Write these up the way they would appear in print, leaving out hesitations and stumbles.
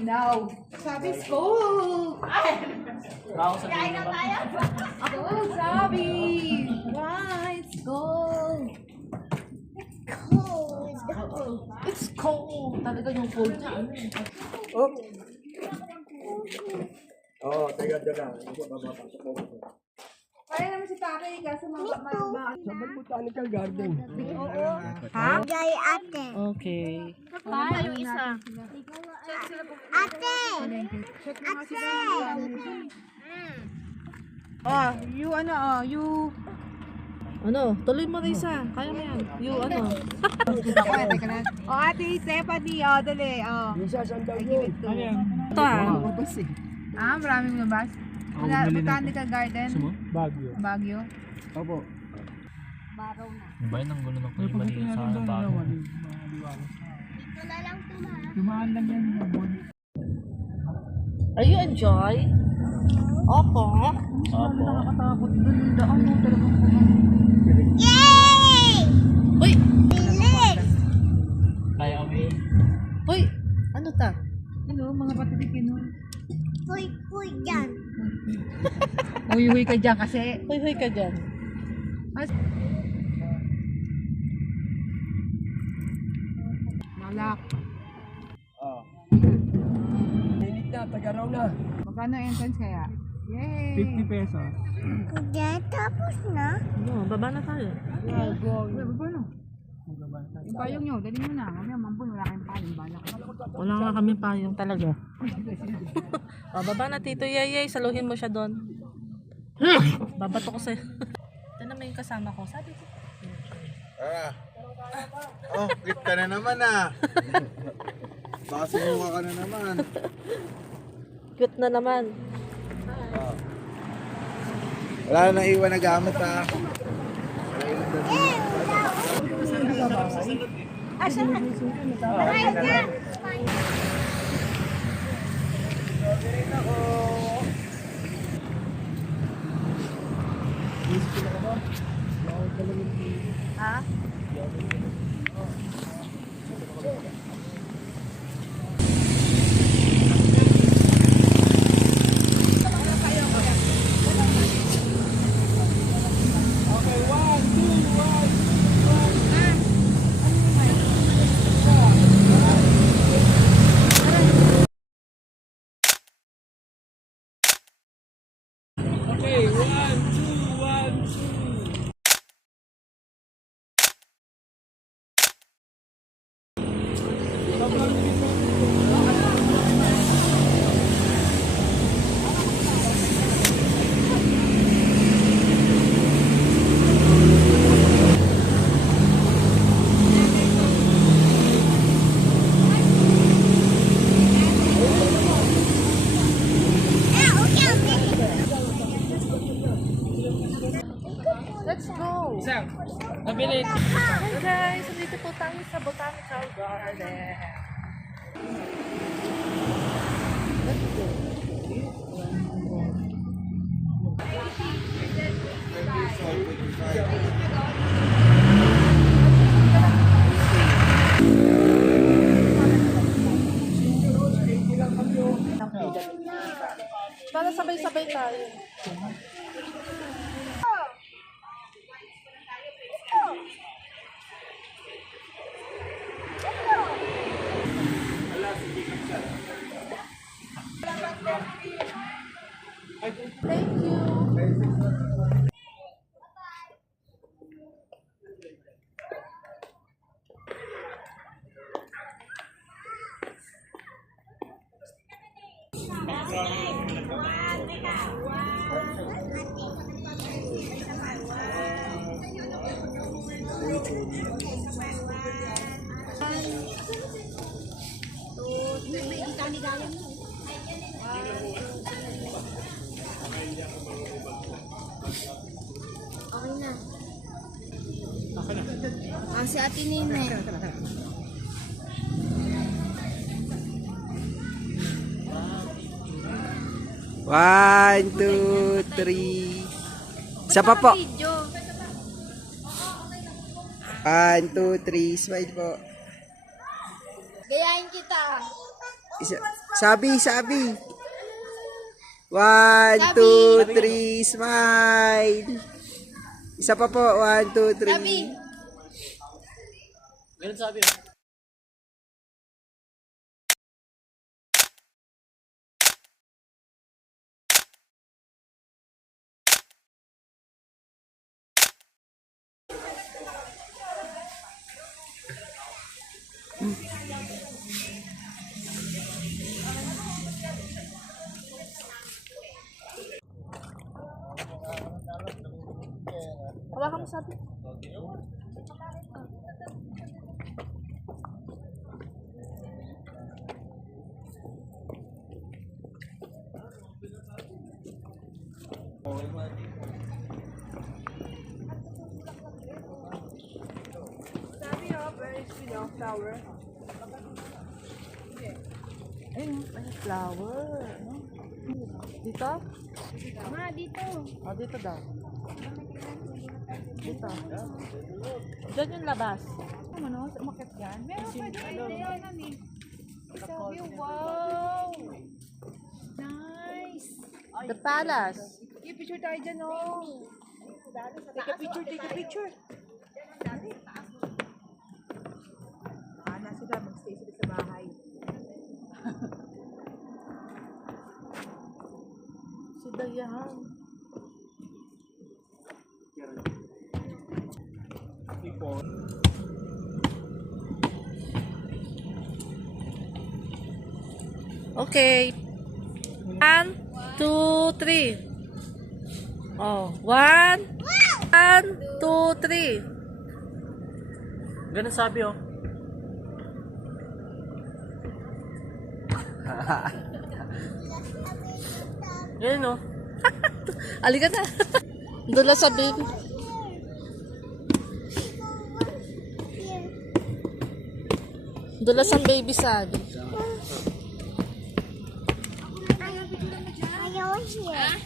No. Sabi, school! Kain na tayo. Go, sabi! Let's go! It's cold! Talaga yung cold niya. Oh. Oh, teka lang. Kaya naman si Pare, kaso Sa Botanical Garden. Ha? Gay ate. Okay. Ay, yung isa. Ate! Ate! Oh, you ano, oh, you... Ano? Tuloy mo rin isa. Kaya mo yan. You ano? Ako, teka lang. Oh, ate Stephanie, oh, dali, oh. Isa, saan daw I yun? give it to... Ito ah. Ah, maraming labas. Botanical Garden, Baguio. Baguio. Opo. Ba yun ang gulo ng klima dito sa bago? Ito na lang tumahan. Dumaan lang yan. Are you enjoy? Opo. Opo. Nakakatakot dun yung daan mo talagang Yay! Uy! Bilis! Fly away. Uy! Ano ta? ano, mga patitikin mo. Puy dyan. Uy ka dyan kasi. Huy ka dyan. Malak. Ah. Minit na, taga-raw na. Magkano entrance kaya? Yay! 50 pesos. Kuya, tapos na. Ano, baba na tayo. Uy, baba na. Yung payong nyo, dali mo na. Mamaya mampun, wala kayong payong. Bala ka. Wala nga kami payong talaga. O, baba na Tito Yayay. Saluhin mo siya doon. Babato ko sa'yo. Ito naman yung kasama ko. Sabi ko. Oh, cute ka na naman ah. Baka sumuha ka na naman. Cute na naman. Wala na iwan na gamit ah. Right na. Ha? Okay, 1, 2, 1, 2. Let's go! Isang. Nabilit. Hey guys, nandito po tayo sa Botanical Garden. Let's go. Para sabay-sabay tayo. Thank you. Okay na. Ah, si Ate Nene. One, two, three. Isa pa po. Video. 1, 2, 3. Smile po. Gayahin kita. Sabi. 1, 2, 3, smile. Isa pa po. 1, 2, 3. Sabi. Meron sabi. Hawakan mo sabi. Ayun, ay flower. Dito? Ma, dito. O, dito daw. Dito. Diyan yung labas. Ano, umakit yan? Meron pwede yan, Ani. Sabi, wow! Nice! The palace. Take picture tayo dyan, oh. Take a picture. Na sila, magstay sila sa bahay. Si Dayan. Okay. 1, 2, 3. Oh, 1, 2, 3. Ganun sabi, oh. Yan, oh. Alika na. Doon lang sa baby. Doon lang sa baby sabi. Ayaw siya.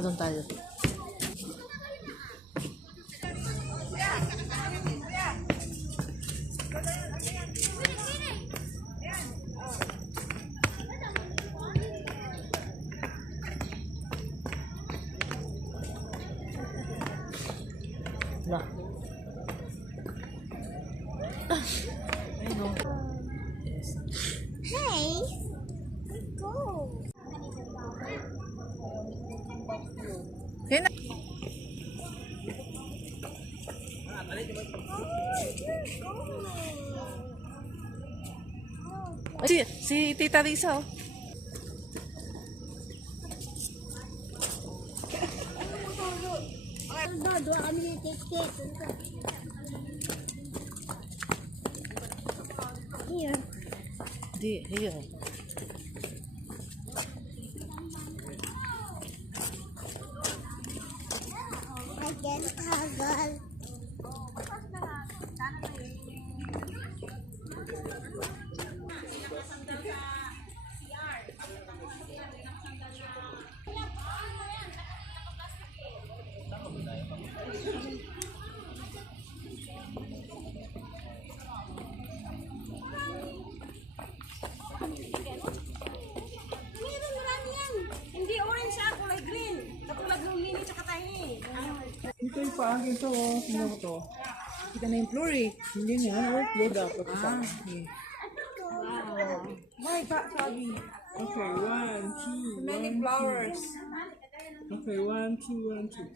Doon tayo. Lah. Ayun, oh. Hey, go. Yan na. Si Tita Risa, oh. Dua kami ni tiket. Here. Di, here. I can toggle. Meron marami yan. Hindi orange siya, kulay green. Katulad ng mini tsaka tahi. Ito yung paagin to, oh. Sino ko to? Kita na yung floor, eh. Hindi nga, workload dapat. Okay. Why, sabi? Okay, 1, 2, Many flowers. Okay, 1, 2, 1, 2.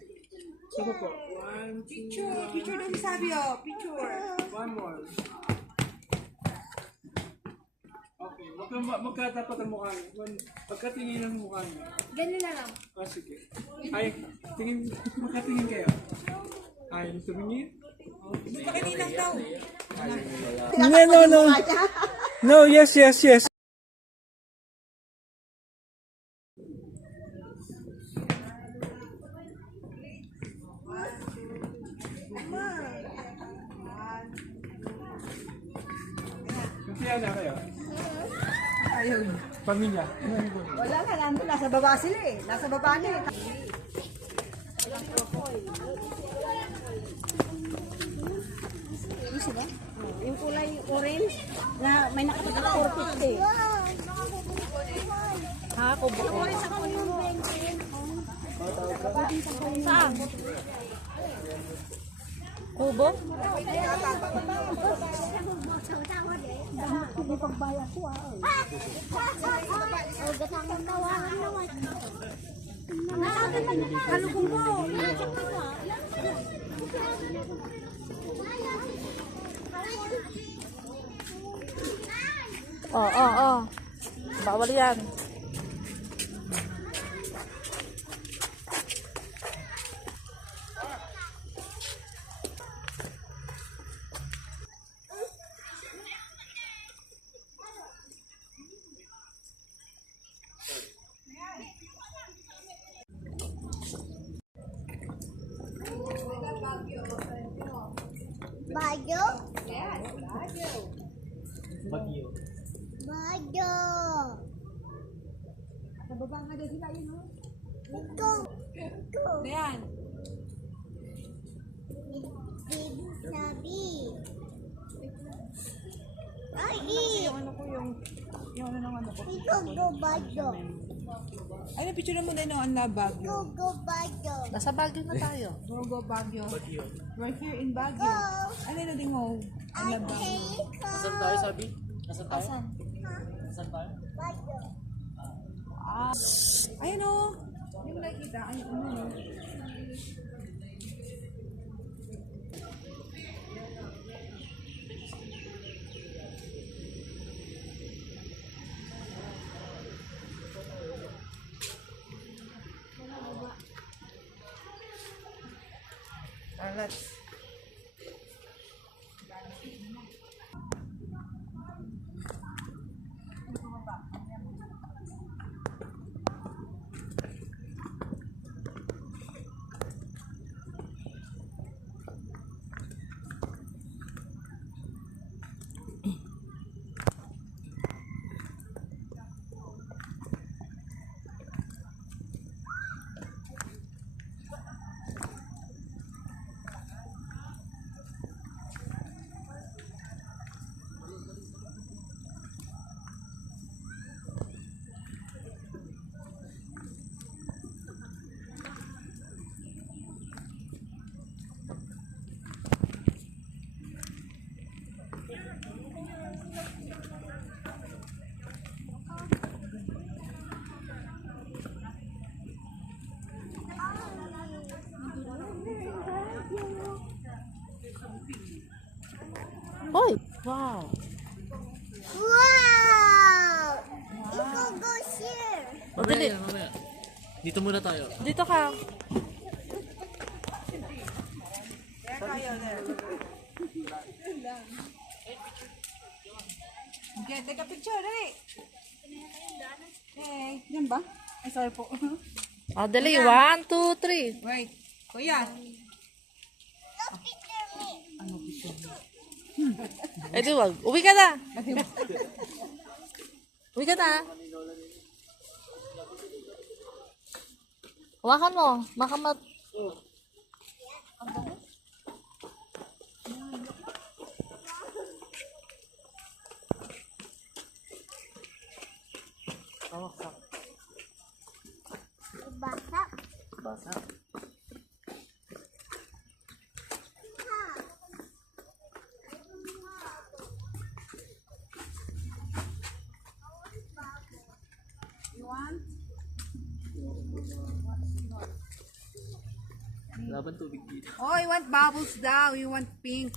Saka po. 1, 2, Picture daw si Sabi, oh. Picture. 1 more. Okay, magkatapat ang mukha niyo. Pagkatingin ang mukha niyo. Ganun na lang. Ah, sige. Ay, magkatingin kayo. Ay, tumingin? Pakininang daw. No. No, yes. Kaya na kayo? Ayaw. Pamilya? Wala na, nandun. Nasa baba sila, eh. Nasa baba na, eh. orange na may nakapagod 450. Ha, kubo. Orange ako yung Saan? Kubo? Hindi pagbayad ko gatangan tawahan naman. Kalukong mo. Oo. Bawal yan. Bagyo? Bagyo. Nababa nga daw sila yun, oh. Ito. Ayan. Big sabi. Ay, Yung ano ko, yung ano ng ano ko. ito go bagyo. Ay, napicture mo na yung Anla Baguio. Go go bagyo. Nasa Baguio na tayo. Go Baguio. We're here in Baguio. Go. Ano na din mo? Anla Baguio. Nasaan tayo, sabi? Bagyo. Ayun, oh. Yung nakikita, ayun, ano, oh. Let's. Hoy! Wow! Wow! Ikaw go share. Madali. Dito muna tayo. Dito ka. Okay, take a picture, dali. Okay, yan ba? Ay, sorry po. Ah, dali. 1, 2, 3. Wait, kuya. No picture me. Eh di wag. Uwi ka na. Uwi ka na. Hawakan mo. Baka Basa. You want? Laban tubig dito. Oh, you want bubbles daw. You want pink.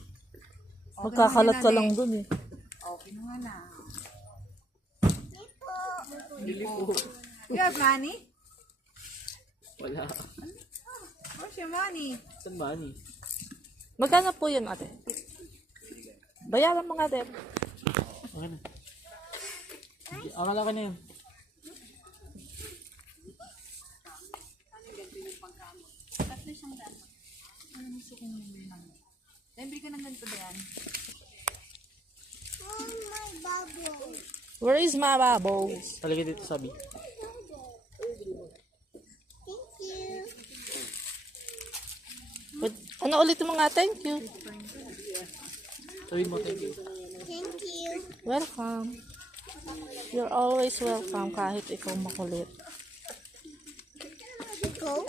magkakalat ka lang dun eh. Okay na nga na. Lipo. You have money? Wala. Where's your money? Saan ba ni? Magkano po yun ate? Bayaran mo nga din. Okay na. Akala ka na yun. Bili ka ng ganito ba yan? Oh my bubble. Where is my bubbles? Talaga dito sabi. Thank you. Ano ulit mo nga? Thank you. Sabihin mo, thank you. Thank you. Welcome. You're always welcome kahit ikaw makulit. Go.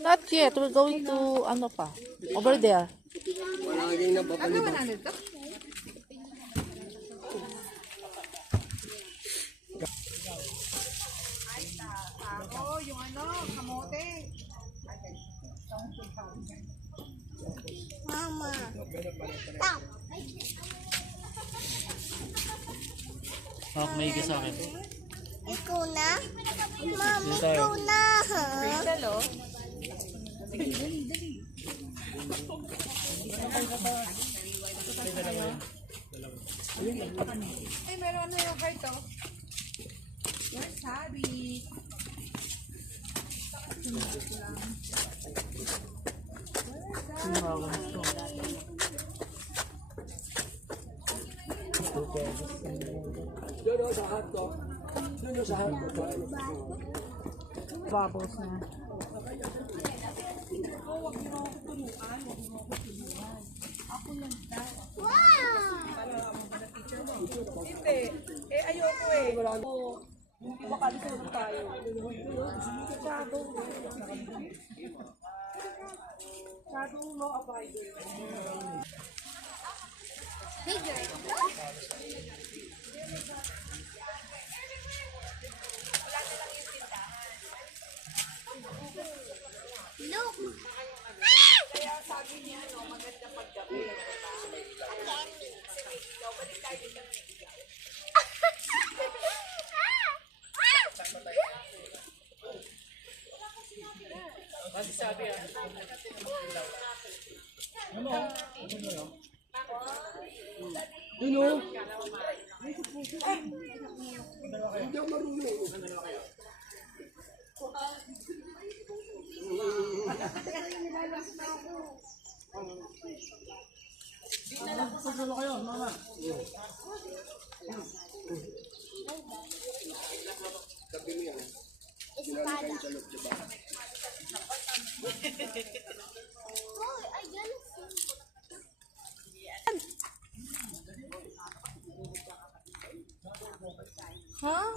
Not yet. We're going to, ano pa? Over there. Ano 100 to? Ako, yung ano, kamote. Mama. Stop. Oh, may higit sa akin. Ikaw na? Mami, ikaw na, ha? Dalo. Ay, meron na yung card to. Yes, sabi. Bubbles na. Look. Espada. Hoy, ay Huh?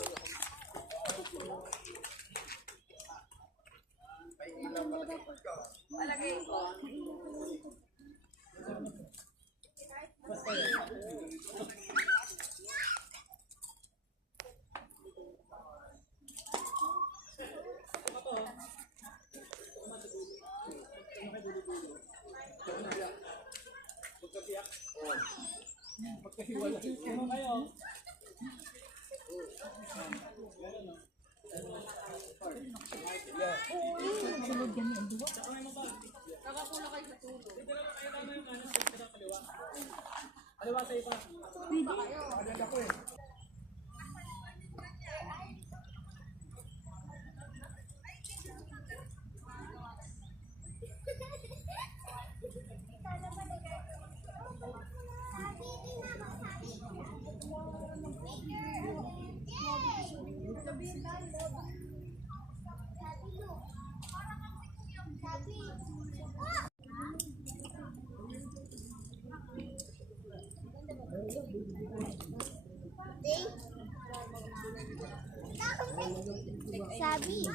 Sabi.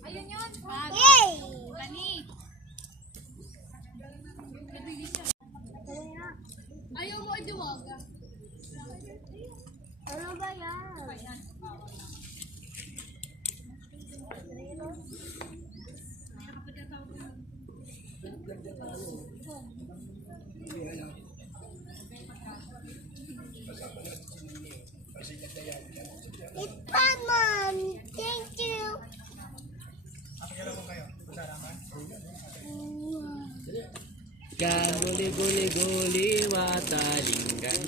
Ayun yun. Yay! Ayaw mo idiwag. Ano ba yan? It's fun, Mom. Thank you. Guli guli guli watalinggan.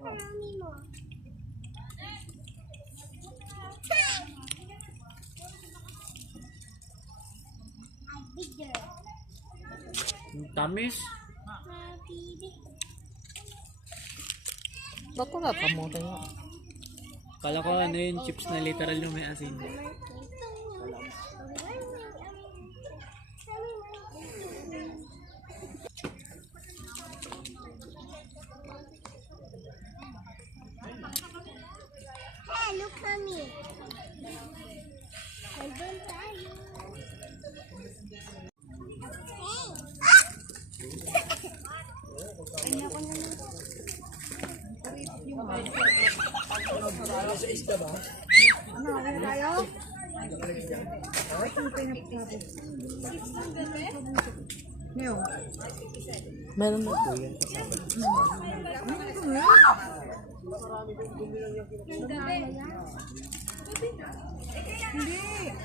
Marami mo. Tamis. Ba't wala ka mo tayo? Kala ko ano yung chips na literal yung may asin. Hey, look mommy. Nandun tayo. Meron mo.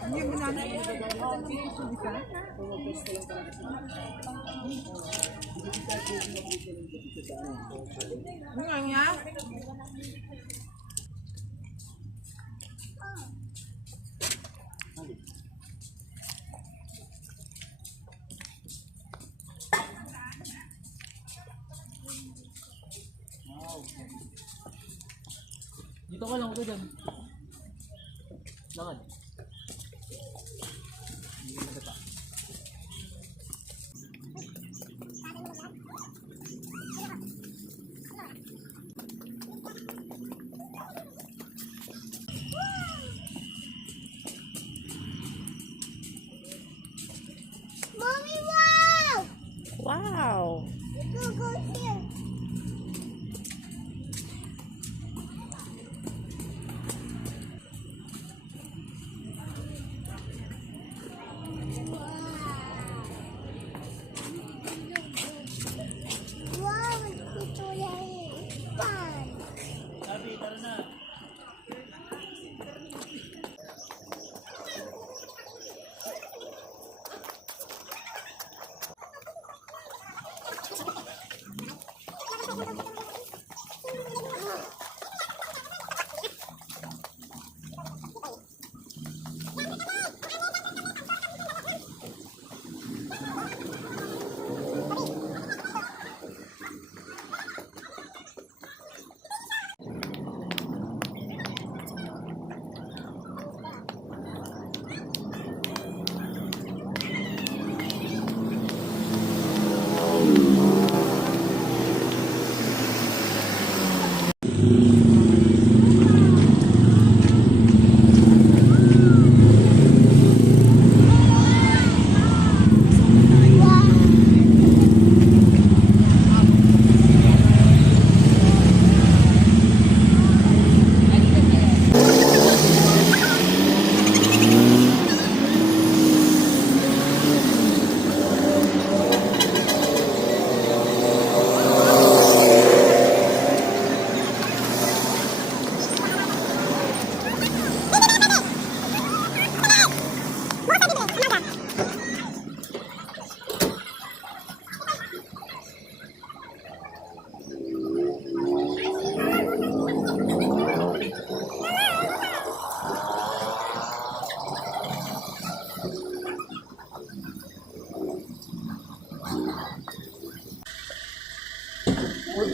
Hindi mo namin. Ano nga niya? Dito ka lang, ito dyan. Lakad. Mommy, wow! Wow! Go here. Wow, ito yan. Fun.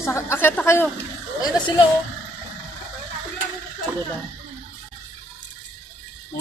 Akit na kayo. Ayun na sila oh. Ano ba?